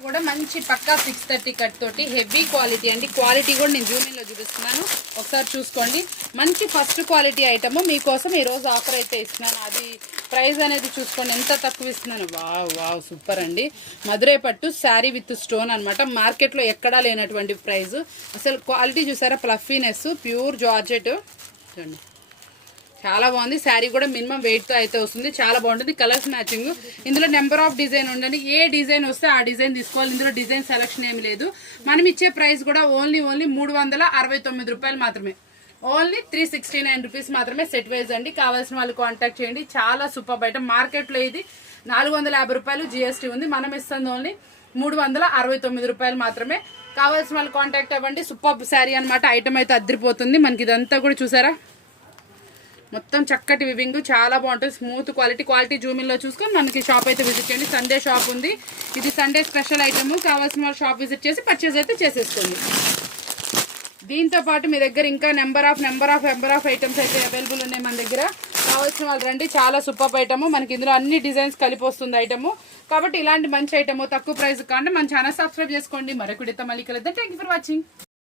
కూడా మంచి పక్కా 630 కట్ తోటి హెవీ క్వాలిటీ అండి. క్వాలిటీ కూడా నేను జూమింగ్లో చూపిస్తున్నాను, ఒకసారి చూసుకోండి. మంచి ఫస్ట్ క్వాలిటీ ఐటమ్ మీకోసం ఈరోజు ఆఫర్ అయితే ఇస్తున్నాను. అది ప్రైస్ అనేది చూసుకోండి ఎంత తక్కువ ఇస్తున్నాను. వావ్ వావ్ సూపర్ అండి. మధురై పట్టు శారీ విత్ స్టోన్ అనమాట. మార్కెట్లో ఎక్కడా లేనటువంటి ప్రైస్. అసలు క్వాలిటీ చూసారా, ప్లఫీనెస్, ప్యూర్ జార్జెట్ చూడండి, చాలా బాగుంది. శారీ కూడా మినిమం వెయిట్తో అయితే వస్తుంది, చాలా బాగుంటుంది. Colours matching. ఇందులో నెంబర్ ఆఫ్ డిజైన్ ఉండండి, ఏ డిజైన్ వస్తే ఆ డిజైన్ తీసుకోవాలి. ఇందులో డిజైన్ సెలక్షన్ ఏమి లేదు. మనం ఇచ్చే ప్రైస్ కూడా ఓన్లీ 369 రూపాయలు మాత్రమే. ఓన్లీ 369 రూపీస్ మాత్రమే సెట్ వైజ్ అండి. కావాల్సిన వాళ్ళు కాంటాక్ట్ చేయండి. చాలా సూపర్ ఐటమ్. మార్కెట్లో ఇది 450 రూపాయలు జిఎస్టీ ఉంది, మనం ఇస్తుంది ఓన్లీ 369 రూపాయలు మాత్రమే. కావాల్సిన వాళ్ళు కాంటాక్ట్ అవ్వండి. సూపర్ శారీ అనమాట. ఐటమ్ అయితే అద్దరిపోతుంది. మనకి ఇదంతా కూడా చూసారా, మొత్తం చక్కటి వివింగ్, చాలా బాగుంటుంది. స్మూత్ క్వాలిటీ జూమింగ్లో చూసుకొని మనకి షాప్ అయితే విజిట్ చేయండి. సండే షాప్ ఉంది, ఇది సండే స్పెషల్ ఐటమ్. కావాల్సిన వాళ్ళు షాప్ విజిట్ చేసి పర్చేజ్ అయితే చేసేసుకోండి. దీంతో పాటు మీ దగ్గర ఇంకా నెంబర్ ఆఫ్ ఐటమ్స్ అయితే అవైలబుల్ ఉన్నాయి మన దగ్గర. కావాల్సిన వాళ్ళు రండి. చాలా సూపర్ ఐటమ్. మనకి ఇందులో అన్ని డిజైన్స్ కలిపి వస్తుంది ఐటమ్. కాబట్టి ఇలాంటి మంచి ఐటమ్ తక్కువ ప్రైస్ కాంటే మన ఛానల్ సబ్స్క్రైబ్ చేసుకోండి. మరొకటితో మళ్ళీ కలుద్దాం. Thank you for watching.